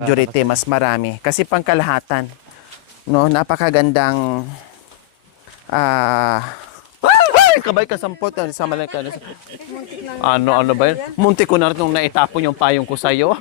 Majority, mas marami. Kasi pangkalahatan. No, napakagandang ay, kabay ka sampot. Sama lang ka. Ano ba yun? Munti ko na rin nung naitapon yung payong ko sa'yo.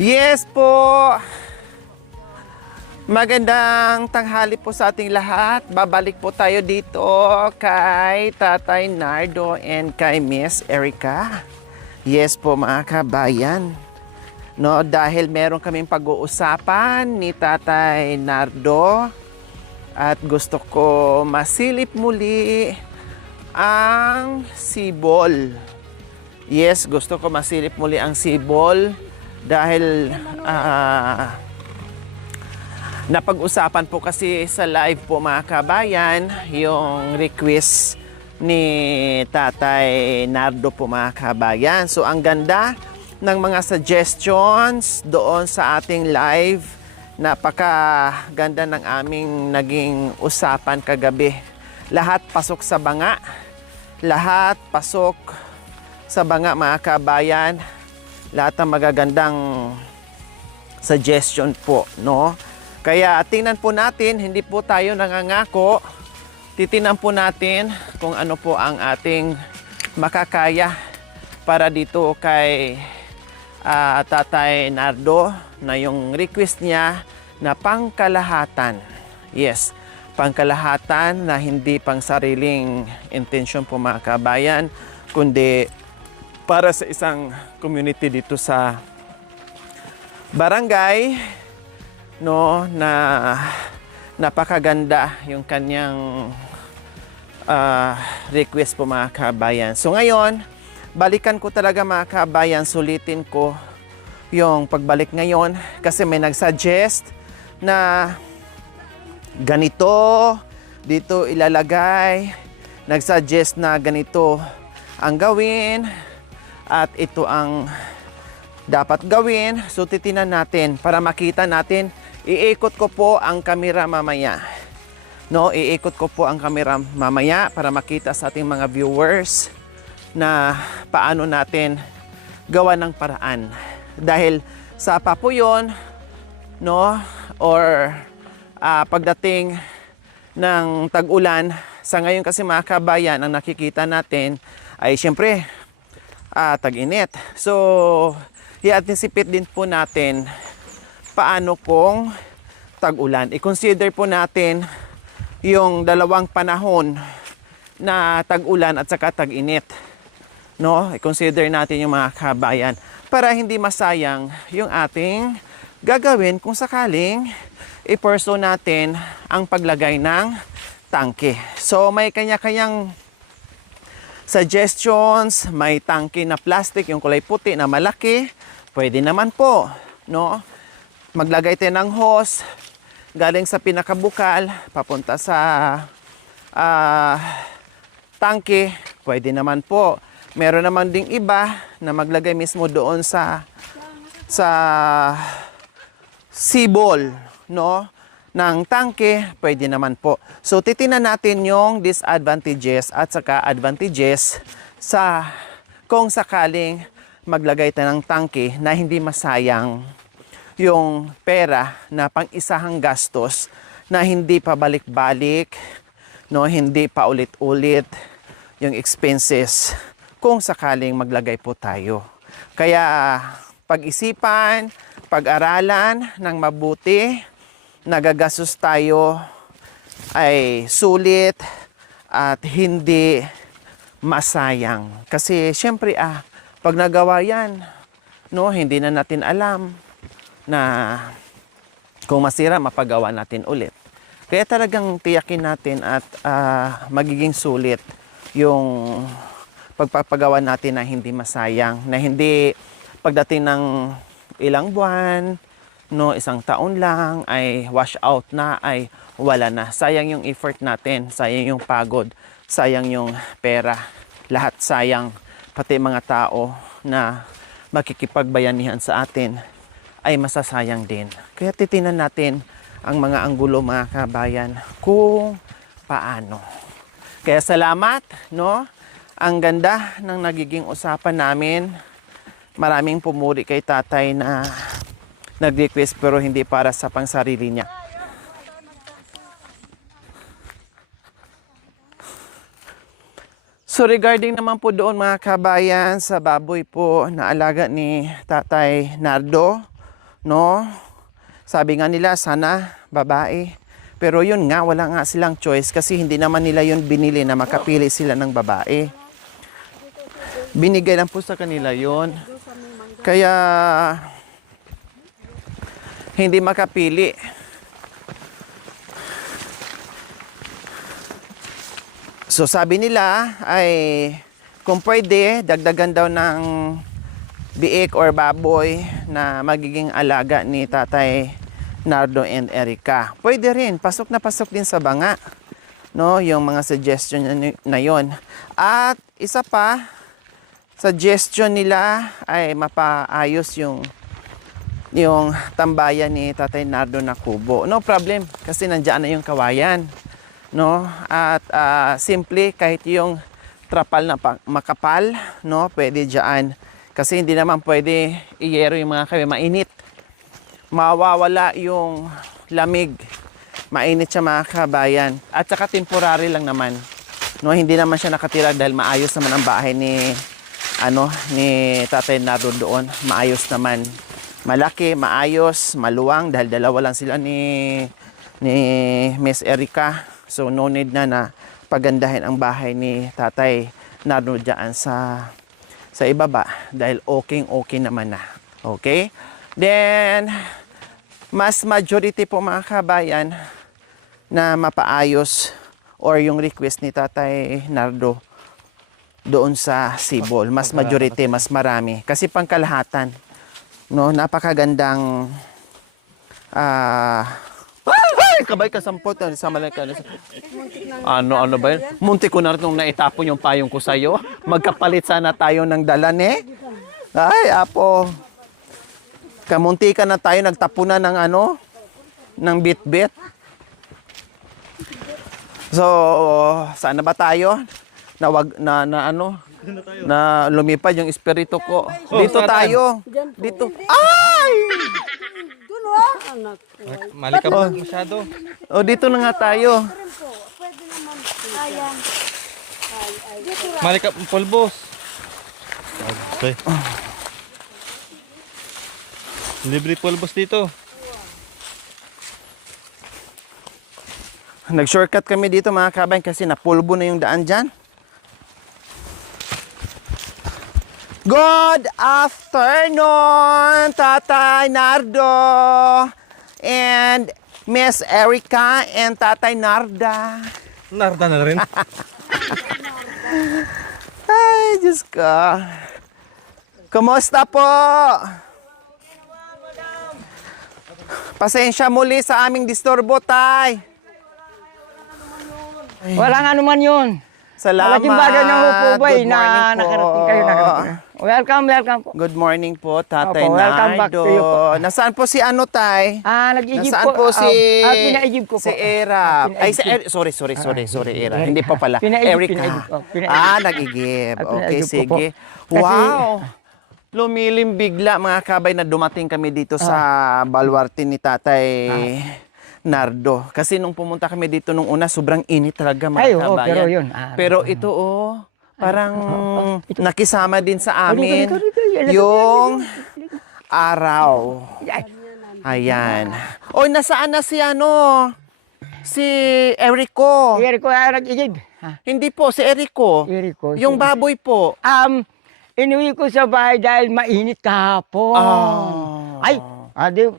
Yes po! Magandang tanghali po sa ating lahat. Babalik po tayo dito kay Tatay Nardo and kay Miss Erica. Yes po mga kabayan. No, dahil meron kaming pag-uusapan ni Tatay Nardo at gusto ko masilip muli ang sibol. Yes, gusto ko masilip muli ang sibol. Dahil napag-usapan po kasi sa live po mga kabayan yung request ni Tatay Nardo po mga kabayan. So ang ganda ng mga suggestions doon sa ating live. Napakaganda ng aming naging usapan kagabi. Lahat pasok sa banga. Lahat pasok sa banga mga kabayan. Lahat ng magagandang suggestion po, no? Kaya tingnan po natin, hindi po tayo nangangako. Titingnan po natin kung ano po ang ating makakaya para dito kay Tatay Nardo na yung request niya na pangkalahatan. Yes, pangkalahatan na hindi pang sariling intensyon po mga kabayan, kundi para sa isang community dito sa barangay, no, na napakaganda yung kanyang request po mga kabayan. So ngayon, balikan ko talaga mga kabayan, sulitin ko yung pagbalik ngayon kasi may nagsuggest na ganito dito ilalagay, nagsuggest na ganito ang gawin. At ito ang dapat gawin. So titinan natin para makita natin. Iikot ko po ang kamera mamaya. No, iikot ko po ang kamera mamaya para makita sa ating mga viewers na paano natin gawa ng paraan. Dahil sapa po 'yon, no? Or pagdating ng tag-ulan, sa ngayon kasi mga kabayan, ang nakikita natin ay siyempre tag-init. So, i-anticipate din po natin paano kung tag-ulan. I-consider po natin yung dalawang panahon na tag-ulan at saka tag-init. No? I-consider natin yung mga kabayan para hindi masayang yung ating gagawin kung sakaling i-pursue natin ang paglagay ng tangke. So, may kanya-kanyang suggestions, may tangke na plastic, yung kulay puti na malaki, pwede naman po, no? Maglagay tayo ng hose, galing sa pinakabukal, papunta sa tangke, pwede naman po. Meron naman ding iba na maglagay mismo doon sa sibol, no? Ng tangke, pwede naman po. So, titingnan natin yung disadvantages at saka advantages sa kung sakaling maglagay tayo ng tangke na hindi masayang yung pera na pang-isahang gastos na hindi pa balik-balik, no, hindi pa ulit-ulit yung expenses kung sakaling maglagay po tayo. Kaya pag-isipan, pag-aralan ng mabuti, nagagastos tayo ay sulit at hindi masayang. Kasi syempre pag nagawa yan, no, hindi na natin alam na kung masira, mapagawa natin ulit. Kaya talagang tiyakin natin at magiging sulit yung pagpapagawa natin na hindi masayang, na hindi pagdating ng ilang buwan, no, isang taon lang ay wash out na, ay wala na. Sayang yung effort natin, sayang yung pagod, sayang yung pera, lahat sayang, pati mga tao na makikipagbayanihan sa atin ay masasayang din. Kaya titinan natin ang mga anggulo, mga kabayan, kung paano. Kaya salamat, no? Ang ganda ng nagiging usapan namin. Maraming pumuri kay tatay na nag-request pero hindi para sa pangsarili niya. So regarding naman po doon, mga kabayan, sa baboy po na alaga ni Tatay Nardo, no? Sabi nga nila sana babae. Pero yun nga, wala nga silang choice kasi hindi naman nila yun binili na makapili sila ng babae. Binigay lang po sa kanila yun. Kaya hindi makapili. So sabi nila ay kung pwede, dagdagan daw ng biik or baboy na magiging alaga ni Tatay Nardo and Erica. Pwede rin, pasok na pasok din sa banga, no, yung mga suggestion na yon. At isa pa, suggestion nila ay mapaayos yung tambayan ni Tatay Nardo na kubo. No problem, kasi nandiyan na yung kawayan, no? At simple, kahit yung trapal na makapal, no, pwede diyan. Kasi hindi naman pwede iyero yung mga kawayan, mainit. Mawawala yung lamig. Mainit siya, mga kabayan. At saka temporary lang naman. No, hindi naman siya nakatira dahil maayos naman ang bahay ni Tatay Nardo doon. Maayos naman. Malaki, maayos, maluwang dahil dalawa lang sila ni Miss Erica. So no need na pagandahin ang bahay ni Tatay Nardo diyan sa ibaba dahil okay naman na. Okay? Then mas majority po, mga kabayan, na mapaayos or yung request ni Tatay Nardo doon sa Sibol. Mas majority, mas marami. Kasi pangkalahatan, no, napakagandang ay, kabay ka sampot. Sama ka. Ano ba yun? Munti ko na rin nung naitapon yung payong ko sa'yo. Magkapalit sana tayo ng dalan eh. Ay, apo. Kamunti ka na tayo, nagtapunan ng ng bit-bit. So, saan na ba tayo? Na lumipad yung espiritu ko. Dito tayo. Dito. Ay! Mali ka ba masyado? O, dito na nga tayo. Mali ka pulbos. Okay. Libre pulbos dito. Nag-shortcut kami dito, mga kabayan, kasi napulbo na yung daan dyan. Good afternoon, Tatay Nardo and Miss Erica and Tatay Narda. Narda na rin. Ay, Diyos ko. Kumusta po? Pasensya muli sa aming disturbo, Tay. Walang ano man yun. Salamat. Malaking bagay ng hupubay Good na morning po. nakarating kayo. Welcome po. Good morning po, Tatay Opo, welcome back Nardo. to you po. Nasaan po si Tay? Nag-Egypt Nasaan po si pina-Egypt ko po. Si Era. Ay, sorry, Era. Hindi pa pala. Erica. Nag-Egypt. Okay, sige. Wow. Lumilim bigla, mga kabay, na dumating kami dito sa baluarte ni Tatay Nardo. Kasi nung pumunta kami dito nung una, sobrang init talaga, mga kabayan. Pero yun. Pero ito, parang nakisama din sa amin yung araw. Ayan. Oy, nasaan na si si Erico? Erico, nag-Egypt. Hindi po, si Erico. Erico. Yung baboy po. Inuwi ko sa bahay dahil mainit kahapon. Ay,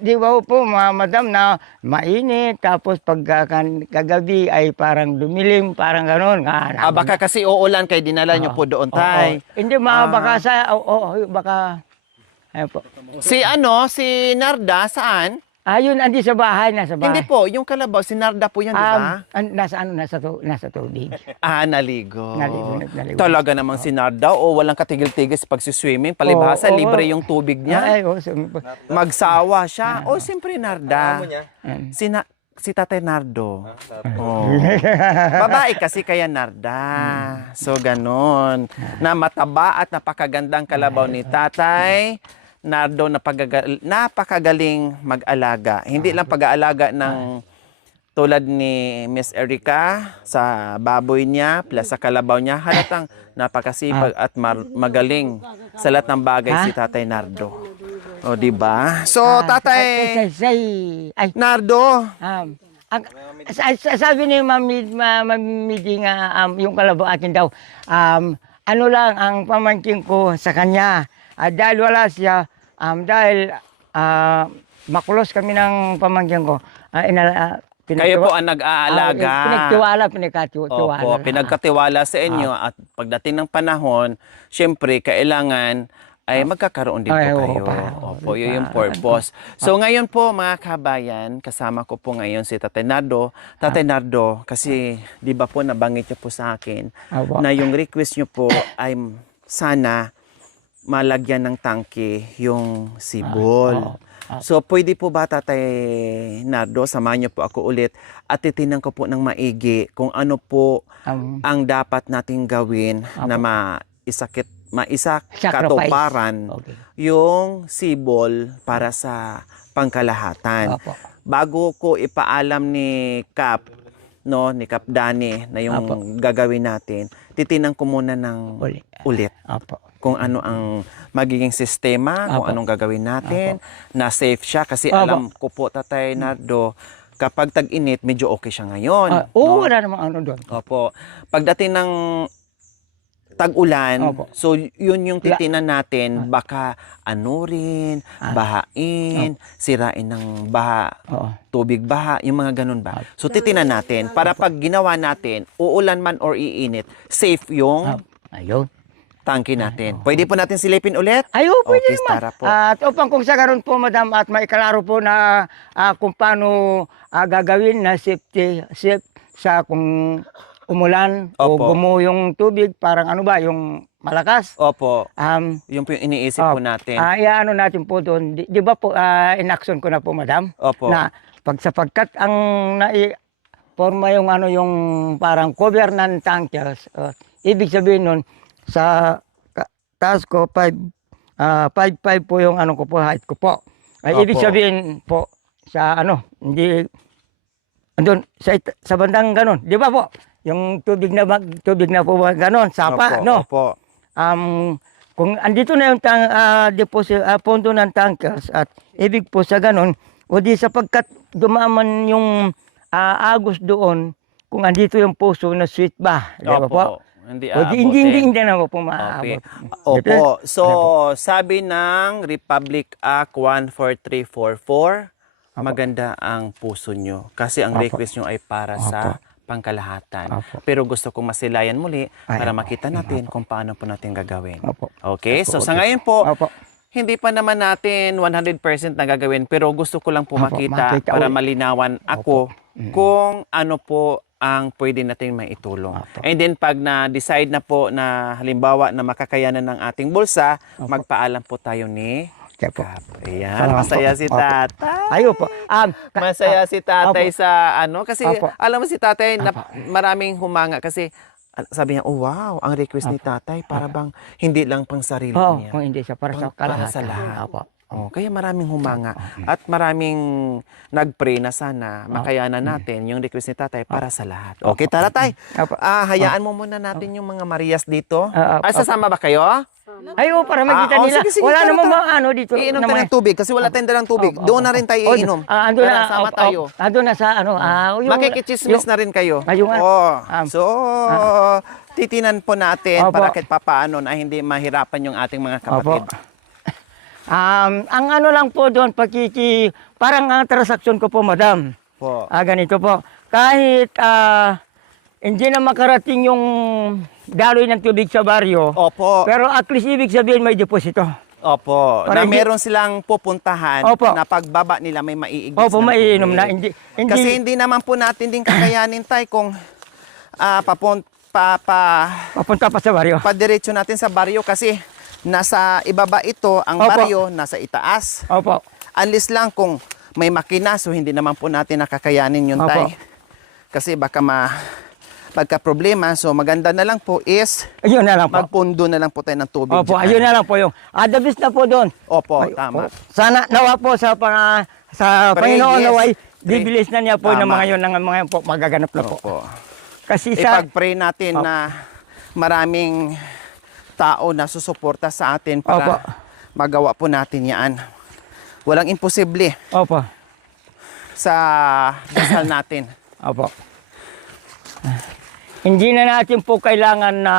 Di ba po, madam, na mainit, tapos kagabi ay parang dumilim, parang gano'n. Baka kasi uulan kay dinala nyo po doon, tay. Hindi, baka baka, ayun po. Si Narda, saan? Ayun, andi sa bahay, nasa bahay. Hindi po, yung kalabaw, si Narda po yan, di ba? Nasa tubig. Naligo. Naligo. Talaga namang si Narda, walang katigil-tigil sa pagsiswimming. Palibhasa, Oo, oo. libre yung tubig niya. Ay, Magsawa siya. Siyempre, Narda. Mm. Si Tatay Nardo. Babae kasi kaya Narda. So, ganon. Na mataba at napakagandang kalabaw ni Tatay Nardo, napakagaling mag-alaga. Hindi lang pag-aalaga ng tulad ni Miss Erica sa baboy niya, plus sa kalabaw niya. Halatang napakasipag at magaling sa lahat ng bagay si Tatay Nardo. O, di ba? So, Tatay Nardo, sabi ni Mami nga, yung kalabaw akin daw, ano lang ang pamangkin ko sa kanya. Dahil wala siya, dahil makulos kami ng pamangkin ko, kayo po ang nag-aalaga. Pinagkatiwala. Opo, pinagkatiwala sa inyo at pagdating ng panahon, syempre, kailangan ay magkakaroon din po kayo. Opo, yun yung purpose. So ngayon po mga kabayan, kasama ko po ngayon si Tatay Nardo. Tatay Nardo, kasi di ba po nabanggit niyo po sa akin na yung request niyo po ay sana malagyan ng tangke yung sibol. So, pwede po ba, Tatay Nardo, samahan niyo po ako ulit at titinan ko po ng maigi kung ano po ang dapat nating gawin na maisakatuparan yung sibol para sa pangkalahatan. Bago ko ipaalam ni Kap, ni Kap Dani na yung gagawin natin, titinan ko muna ng ulit. Kung ano ang magiging sistema, kung anong gagawin natin, na safe siya. Kasi alam ko po, Tatay Nardo, kapag tag-init, medyo okay siya ngayon. Wala namang ano doon. Opo. Pagdating ng tag-ulan, so yun yung titinan natin, baka anurin, bahain, sirain ng tubig baha, yung mga ganun ba. So titinan natin, para pag ginawa natin, uulan man or iinit, safe yung tangke natin. Pwede po natin silipin ulit? Pwede okay, naman. po. At upang kung sa karon po, madam, at maikalaro po na kung paano gagawin na safe sa kung umulan o gumuho yung tubig, parang yung malakas. Opo. Yung po yung iniisip po natin. Ano natin po doon. Di ba po, in-action ko na po, madam? Opo. Na sapagkat ang forma yung yung parang cover ng tankers, ibig sabihin nun, sa taas ko, 5'5" po yung ko po, height ko po. Ibig sabihin po, sa hindi, andun, sa bandang ganon, di ba po? Yung tubig na po ganon, sapa, Opo. Kung andito na yung pondo ng tankers, at ibig po sa ganon, o di sapagkat dumaman yung agos doon, kung andito yung puso na sweet ba, di ba po? Hindi na po maaabot. Opo. So, sabi ng Republic Act 14344, maganda ang puso nyo. Kasi ang request nyo ay para sa pangkalahatan. Pero gusto kong masilayan muli para makita natin kung paano po natin gagawin. Okay? So, sa ngayon po, hindi pa naman natin 100% na gagawin, pero gusto ko lang po makita para malinawan ako kung ano po ang pwede natin maitulong. And then pag na-decide na po na halimbawa na makakayanan ng ating bulsa, magpaalam po tayo ni Kap. Ayan, masaya si Tatay. Masaya si Tatay sa kasi alam mo si Tatay, maraming humanga kasi sabi niya, wow, ang request ni Tatay para bang hindi lang pang sarili niya. Kung hindi siya para sa lahat. Kaya maraming humanga at maraming nag-pray na sana makayanan natin yung request ni Tatay para sa lahat. Okay, tara Tay. Hayaan mo muna natin yung mga Marias dito. Sasama ba kayo? Para makita nila. Sige, wala tara, namang dito. Iinom tayo ng tubig kasi wala tayong dalang tubig. Doon na rin tayo iinom. Ando na, sama tayo. Ando na sa Makikichismis na rin kayo. So, titinan po natin para kahit papaano na hindi mahirapan yung ating mga kapatid. Ang ano lang po doon, parang ang transaksyon ko po, madam. Po. Ganito po. Kahit hindi na makarating yung daloy ng tubig sa baryo, Opo. pero at least ibig sabihin may deposito. Opo. Para Na hindi- meron silang pupuntahan Opo. na pagbaba nila may maiigib Opo, silang maiinom na. tubig. Hindi, Kasi hindi naman po natin din kakayanin tay kung papunta pa sa baryo. padiretso natin sa baryo kasi nasa ibaba ito, ang Opo. baryo nasa itaas. Opo. Unless lang kung may makina, so hindi naman po natin nakakayanin yun Opo. tay. Kasi baka pagka-problema, so maganda na lang po is Ayun na lang po. magpundo na lang po tayo ng tubig Opo, dyan. ayun na lang po yung. The best na po doon. Opo, Ay, tama. Sana nawa po sa Pray, Panginoon yes. naway bibilis na niya po ng Tama. mga yun, ng mga yun po magaganap na po. Opo. Kasi sa Ipag-pray natin Opo. na maraming tao na susuporta sa atin para Opo. magawa po natin yan. Walang imposible Opo. sa dasal natin. Opo. Hindi na natin po kailangan na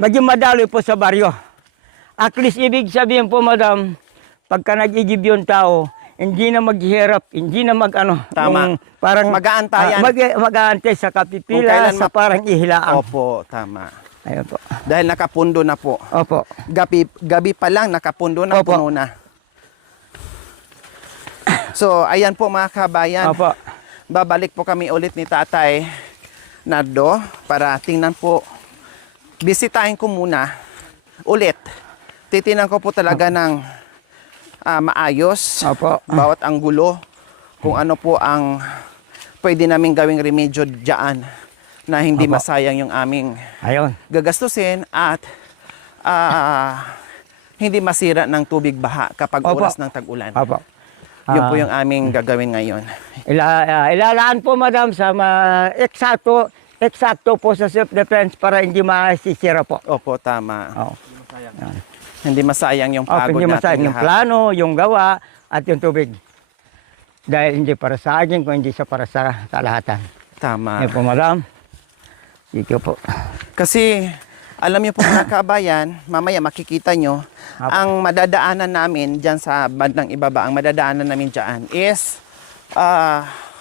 maging madaloy po sa baryo. At least ibig sabihin po, madam, pagka nag-igib yung tao, hindi na maghihirap, hindi na mag-ano. Tama. yung parang Mag-aantayan. mag-aantay sa Kung kapipila, kailan sa parang ihilaang. Opo, tama. Ayun po. Dahil nakapundo na po. Opo. Gabi pa lang, nakapundo na, Opo. puno na. So, ayan po mga kabayan. Opo. Babalik po kami ulit ni Tatay Nardo para tingnan po. Bisitahin ko muna ulit. Titinan ko po talaga ng maayos. Opo. Bawat anggulo. Kung ano po ang pwede naming gawing remedyo dyan na hindi Opo. masayang yung aming Ayun. gagastusin at hindi masira ng tubig baha kapag Opo. oras ng tag-ulan. Opo. Yun po yung aming gagawin ngayon. Ilalaan po, madam, sa eksakto po sa self-defense para hindi masisira po. Opo, tama. Oo. Hindi masayang yung Opo, pagod hindi natin masayang yung lahat. plano, yung gawa, at yung tubig. Dahil hindi para sa akin, kung hindi sa para sa kalahatan. Tama. Yan po, madam. Dito po. Kasi, alam niyo po mga kabayan, mamaya makikita nyo, Apo. ang madadaanan namin dyan sa bandang ibaba, ang madadaanan namin dyan is,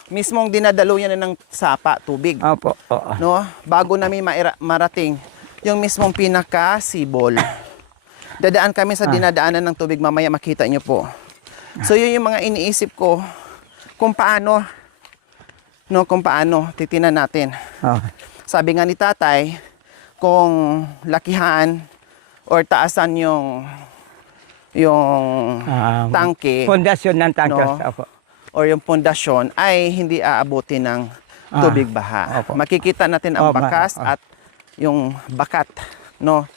mismong dinadaluyan na ng sapa, tubig. Opo. Oo. No? Bago namin marating yung mismong pinaka-sibol. Dadaan kami sa dinadaanan ng tubig, mamaya makita nyo po. So yun yung mga iniisip ko kung paano titinan natin. Okay. Sabi nga ni Tatay, kung lakihan or taasan yung tangke Pundasyon ng tangkas. No. Opo. or yung pundasyon ay hindi aabutin ng tubig baha. Opo. Makikita natin ang Opo. bakas at yung bakat, no,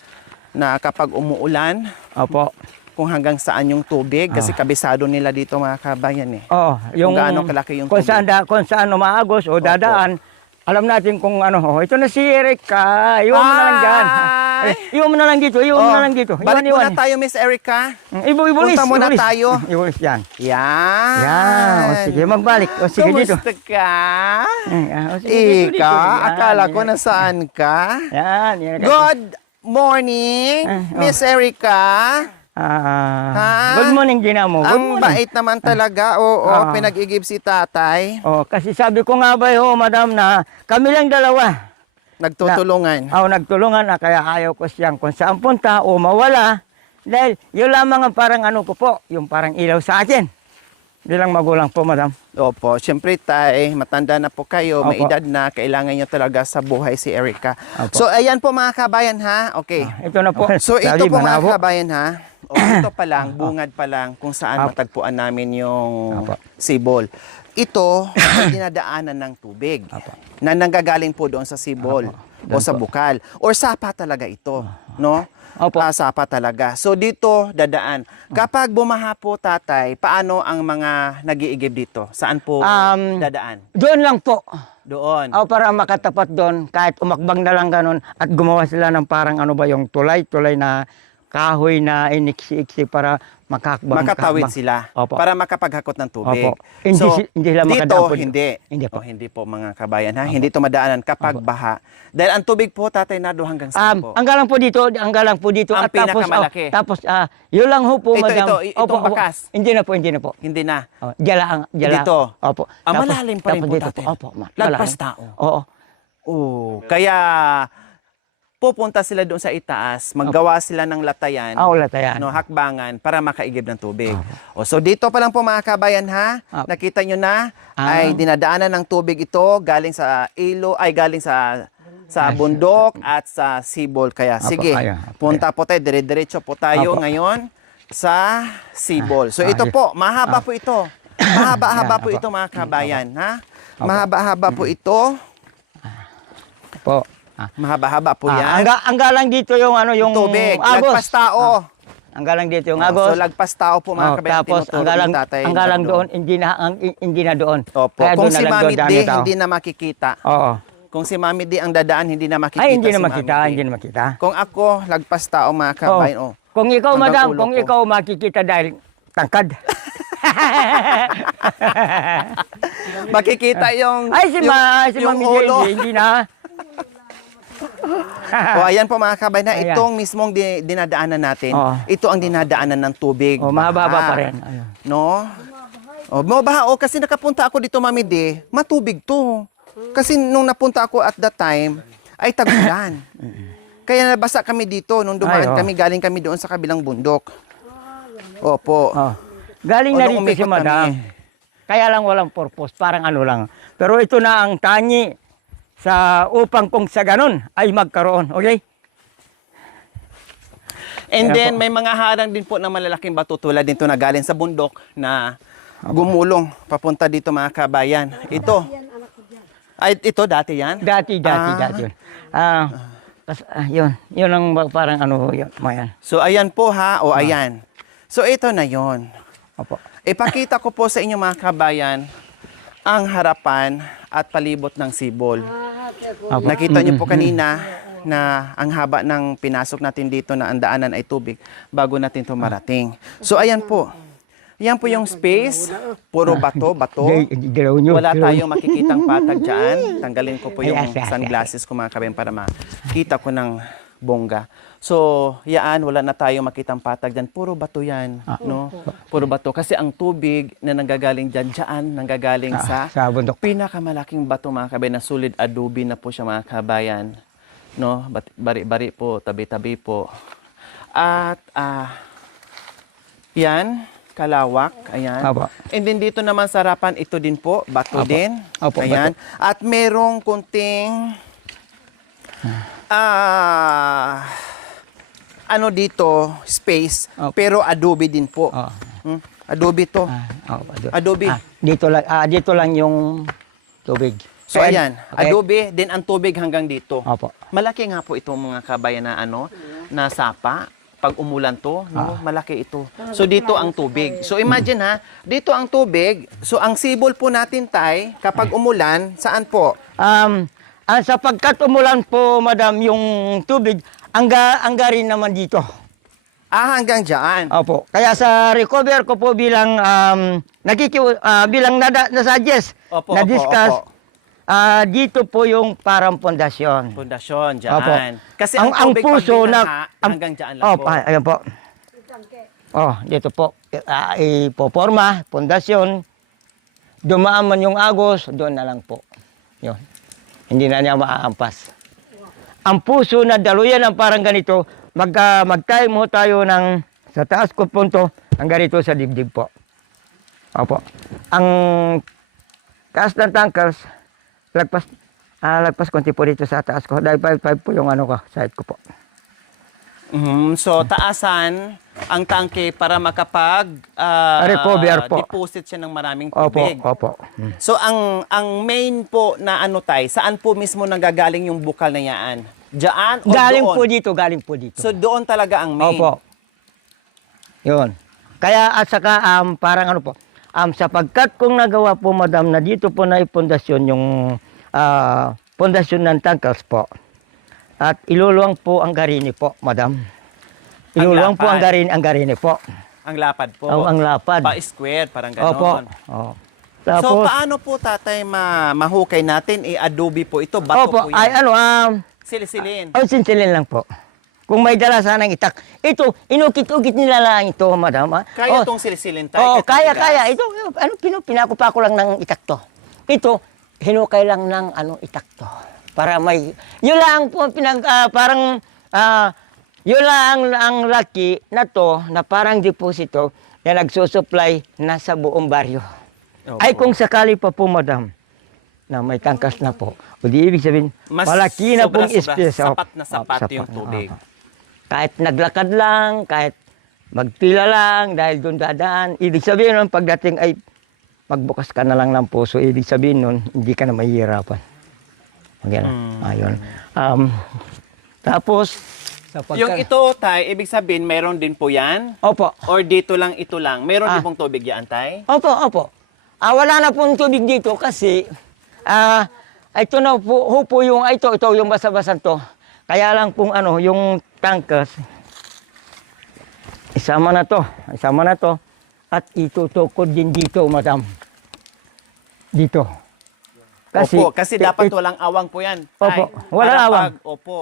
na kapag umuulan, Opo. kung hanggang saan yung tubig kasi kabisado nila dito mga kabayan eh. Oo. Yung, gaano kalaki yung kung tubig. kung saan umaagos o dadaan, alam natin kung ano. Oh, ito na si Erika. Iwan mo na lang dyan. Ay! Iwan mo na lang dito. Iwan mo na lang dito. Balik muna tayo, Miss Erica. Ibulis. Punta muna tayo. Ibulis yan. Yan. Yan. O sige, magbalik. O sige dito. Kumusta ka? O sige dito. Ika, Yan, akala ko yan. nasaan ka? Yan. Yan. Good morning, Miss Erica. Ha? Good morning, Gina mo. Good Ang morning. bait naman talaga. Oo, pinag-igib si tatay. Oh, kasi sabi ko nga ba, madam, na kami lang dalawa. Nagtutulungan. Nagtulungan na kaya ayaw ko siyang kung saan punta o mawala. Dahil yun lamang ang parang ano ko po, yung parang ilaw sa akin. Bilang magulang po, madam. Opo, siyempre tay, matanda na po kayo, may Opo. edad na, kailangan nyo talaga sa buhay si Erica. Opo. So, ayan po mga kabayan ha. Okay. Ito na po. So, ito Sabi, po mga manabo. kabayan ha. O, ito pa lang, bungad pa lang kung saan Opo. matagpuan namin yung Opo. sibol. Ito ay dinadaanan ng tubig Opo. na nanggagaling po doon sa sibol o sa bukal. Or sapa talaga ito, no? Opo. Sapa talaga. So dito dadaan. Kapag bumaha po tatay, paano ang mga nag-iigib dito? Saan po dadaan? Doon lang po. Doon. O para makatapat doon, kahit umakbang na lang ganun at gumawa sila ng parang ano ba yung tulay na kahoy na iniksi-iksi para Makatawid sila Opo. para makapaghakot ng tubig. Opo. Hindi lang dito, makadaan po dito. hindi. Hindi po. Hindi po mga kabayan ha. Hindi ito madaanan kapag baha. Dahil ang tubig po, Tatay Nardo, hanggang saan po? Ang galang po dito, ang galang po dito. Ang at tapos, pinakamalaki. yun lang ho po, Ito, madam. itong bakas. Hindi na po, hindi na po. Hindi na. Dyan. Dito. Opo. Malalim pa rin po, dito Tatay. Opo, Lagpas malalim. tao. Oo. Kaya pupunta sila doon sa itaas, maggawa sila ng latayan, Wala tayo. hakbangan para makaigib ng tubig. So dito pa lang po mga kabayan ha, nakita nyo na ay dinadaanan ng tubig ito galing sa galing sa bundok at sa sibol. Kaya sige, punta po tayo, dire-diretso po tayo ngayon sa sibol. So ito po, mahaba po ito. Mahaba-haba po ito mga kabayan ha. Mahaba-haba po ito. Po. Mahaba-haba po yan. Ang galang dito yung yung Tubig, agos. lagpas tao. Ang galang dito yung So agos. lagpas tao po mga kabayan. Tapos ang galang doon, hindi na doon. Opo. Kaya Kung doon si na lang Mami doon D tao. hindi na makikita. Oo. Kung si Mami D ang dadaan, hindi na makikita Hindi na si makita, Mami D. hindi na makita. Kung ako, lagpas tao mga kabayan. Oh. Kung ikaw, Hanggang madam, ulo kung ko. ikaw makikita dahil tangkad. Makikita yung si yung Mami ulo. Jenny, hindi na. Ayan po mga kabayan na Ayan. itong mismong dinadaanan natin. Oo. Ito ang dinadaanan ng tubig. Mahaba pa rin. Ayun. No? Mabaha. Kasi nakapunta ako dito, Mami D, matubig to. Kasi nung napunta ako at that time, ay tag-ulan. Kaya nabasa kami dito nung dumaan kami, galing kami doon sa kabilang bundok. Opo. Galing na nung dito si umikot madam. kami. Kaya lang walang purpose, parang ano lang. Pero ito na ang tangi sa upang kung sa ganun ay magkaroon. Okay? And Ayan then, po. may mga harang din po na malalaking bato tulad dito na galing sa bundok na gumulong papunta dito mga kabayan. Ito. Ay, ito dati yan? Dati. Yun ang parang ano, yun. So, ayan po ha. Ayan. So, ito na yon. Opo. Ipakita ko po sa inyo mga kabayan ang harapan at palibot ng sibol. Opo. Nakita niyo po kanina na ang haba ng pinasok natin dito na ang daanan ay tubig bago natin ito marating. So, ayan po. Yan po yung space. Puro bato. Wala tayong makikitang patag dyan. Tanggalin ko po yung sunglasses ko mga kabayan para makita ko ng bongga. So, yaan, wala na tayong makitang patag dyan. Puro bato yan. No? Puro bato. Kasi ang tubig na nanggagaling dyan, nanggagaling sa bundok. pinakamalaking bato mga kabayan na solid adobe na po siya mga kabayan. No? Bari-bari po, tabi-tabi po. At, yan. Kalawak, ayan. Opo. And then dito naman sa harapan, ito din po, bato din. Opo, Ayan. At merong kunting dito, space, pero adobe din po. Adobe to. Adobe. Dito lang yung tubig. So ayan, adobe, din ang tubig hanggang dito. Opo. Malaki nga po itong mga kabayan na na sapa. Pag umulan to, malaki ito. So dito ang tubig. So imagine ha, dito ang tubig. So ang sibol po natin tay, kapag umulan, saan po? Sapagkat umulan po, madam, yung tubig, angga rin naman dito. Hanggang dyan. Opo. Kaya sa recover ko po bilang bilang nasuggest, Opo, na-discuss, opo. dito po yung parang pondasyon. Pundasyon, dyan. Opo. Kasi ang tubig puso pag na binaha, hanggang dyan lang po. Ayan po. Dito po. Ipoporma, pondasyon. Dumaan man yung agos, doon na lang po. Yun. Hindi na niya maaampas. Ang puso na daluyan ang parang ganito, mag-time ho tayo ng sa taas ko punto, ang ganito sa dibdib po. Opo. Ang taas ng tankers, lagpas konti po dito sa taas ko. Dahil 5 po yung side ko po. So taasan ang tangke para makapag Recover po. deposit siya ng maraming tubig. Opo. So ang main po na saan po mismo nanggagaling yung bukal na yan? Diyan o Galing doon? galing po dito. So doon talaga ang main. Opo. Yun. Kaya at saka parang po, sapagkat kung nagawa po madam na dito po na ipundasyon yung pundasyon ng tankers po. At iluluwang po ang garini po, madam. Iluluwang po lapad. ang garine po. Ang lapad po. Ang lapad. Pa-square, parang Opo. ganon. Oh. So, Tapos, paano po, tatay, mahukay natin? I-adobe po ito. Bato opo, po ay yan. Silisilin lang po. Kung may dala sanang itak. Ito, inukit-ukit nila lang ito, madam. Kaya itong silisilin tayo? Oo, kahit kaya. matigas? Ito, pinakupa ko lang ng itak to. Ito, hinukay lang ng itak to. Para may, yun lang po, yun lang ang laki na to, na parang deposito, na nagsusupply na sa buong baryo. Opo. Ay kung sakali pa po, madam, na may tangkas na po, o di ibig sabihin, Mas malaki na pong sobra-sobra, space. sapat na sapat yung tubig. Kahit naglakad lang, kahit magpila lang, dahil doon dadaan, ibig sabihin nun, pagdating ay magbukas ka na lang ng puso, ibig sabihin nun, hindi ka na mahihirapan. Ayun. Tapos, Yung ito, tay, ibig sabihin, mayroon din po yan? Opo. Or dito lang, ito lang? Mayroon din pong tubig yan, tay? Opo. Wala na pong tubig dito kasi ito na po yung ito yung basa-basan to. Kaya lang pong yung tangkas isama na to at itutukod din dito, madam. Dito. Kasi dapat walang awang po yan. Tay. Opo, walang Para awang.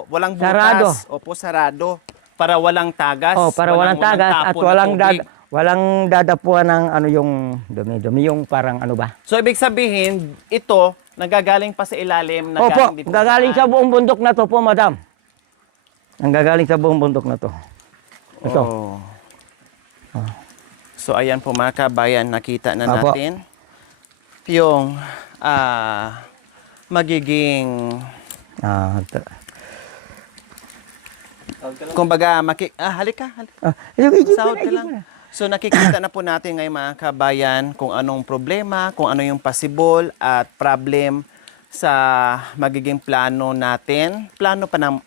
Walang butas. Sarado. Opo, sarado. Para walang tagas. Para walang tagas at tapon na tubig. walang dadapuan ng yung dumi-dumi, yung parang ba. So, ibig sabihin, ito, nagagaling pa sa ilalim. Opo, Din gagaling sa buong bundok na to po, madam. Nanggagaling sa buong bundok na to. Ito. Oh. So, ayan po mga kabayan, nakita na Opo. natin yung magiging kumbaga, halika. Sahod ka lang. So nakikita na po natin ngayon mga kabayan kung anong problema, kung ano yung possible at problem sa magiging plano natin. Plano pa lang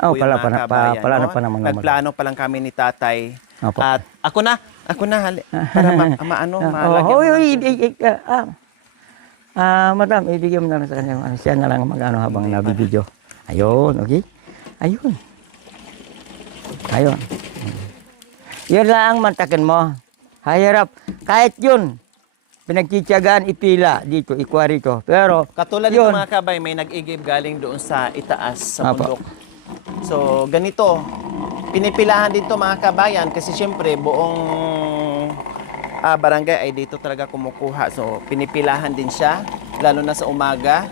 po yung mga kabayan. Plano pa naman. Nagplano pa lang kami ni tatay. Opo. At ako na, para malagyan mo. Madam, ibigay mo na lang sa kanya. Siya na lang mag-ano habang nabibidyo. Ayun, okay? Ayun. Yun lang ang mantakin mo. Hayarap. Kahit yun, pinagtitiyagaan ipila dito, ikuha rito. Pero, Katulad yun, ng mga kabay, may nag-igib galing doon sa itaas, sa Apo. bundok. So, ganito. Pinipilahan dito mga kabayan kasi syempre buong barangay ay dito talaga kumukuha. So, pinipilahan din siya, lalo na sa umaga.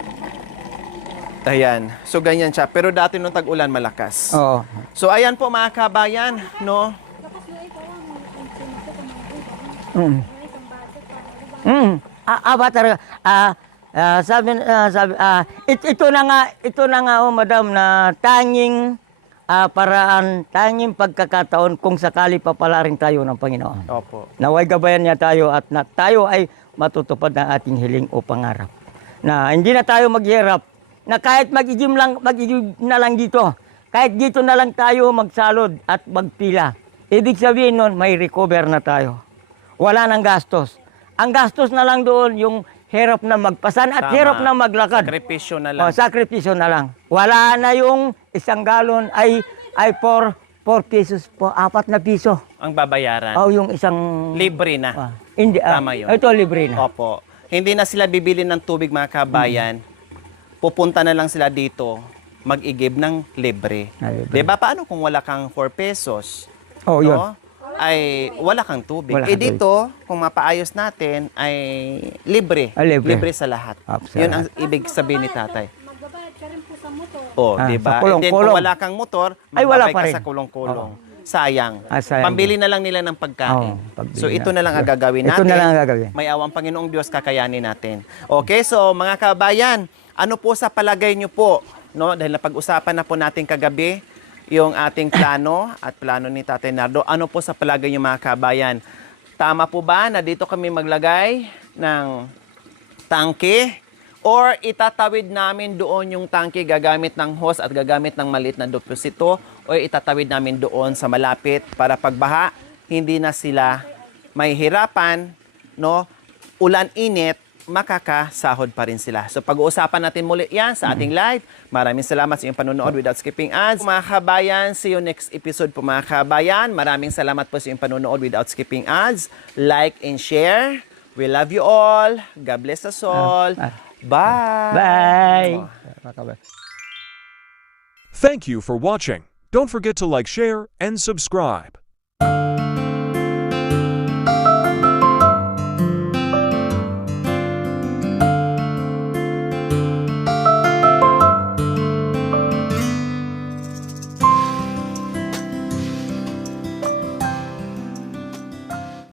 Ayan. So, ganyan siya. Pero dati nung tag-ulan, malakas. Oo. So, ayan po mga kabayan, no? Talaga. Ito na nga, madam, na tanging tanging pagkakataon kung sakali papalarin tayo ng Panginoon. Opo. Naway gabayan niya tayo at tayo ay matutupad ng ating hiling o pangarap. Na hindi na tayo maghirap, na kahit mag-igim na lang dito, kahit dito na lang tayo magsalod at magpila. Ibig sabihin nun, may recover na tayo. Wala nang gastos. Ang gastos na lang doon, yung hirap na magpasan at Tama. hirap na maglakad. Sakripisyo na lang. Sakripisyo na lang. Wala na yung isang galon ay 4 pesos po, 4 na piso. Ang babayaran. Yung isang... Libre na. Hindi, Tama yun. Ito libre na. Opo. Hindi na sila bibili ng tubig mga kabayan. Pupunta na lang sila dito, mag-igib ng libre. Libre. Diba? Paano kung wala kang 4 pesos? Yun. Ay wala kang tubig. Wala kang Dito, kung mapaayos natin, ay libre. Libre. Libre sa lahat. Sa Yun lahat. ang ibig sabihin ni tatay. Magbabayad ka rin po sa motor. Diba? sa kulong-kulong. And then, kung wala kang motor, Ay, wala magbabay pa ka rin. sa kulong-kulong. Sayang. Sayang. Pambili na lang nila ng pagkain. Pambili So, ito na lang ang gagawin Ito natin. na lang ang gagawin. May awang Panginoong Diyos, kakayanin natin. Okay, so mga kabayan, ano po sa palagay nyo po? No? Dahil napag-usapan na po natin kagabi yung ating plano at plano ni Tatay Nardo. Ano po sa palagay nyo mga kabayan? Tama po ba na dito kami maglagay ng tangke? Or itatawid namin doon yung tangke gagamit ng hose at gagamit ng maliit na deposito? O itatawid namin doon sa malapit para pagbaha, hindi na sila may hirapan, no? Ulan, init, makakasahod pa rin sila. So pag-uusapan natin muli yan sa ating live. Maraming salamat sa iyong panonood without skipping ads. Mga kabayan, see you next episode po mga kabayan. Maraming salamat po sa iyong panonood without skipping ads. Like and share. We love you all. God bless us all. Bye. Bye. Thank you for watching. Don't forget to like, share, and subscribe.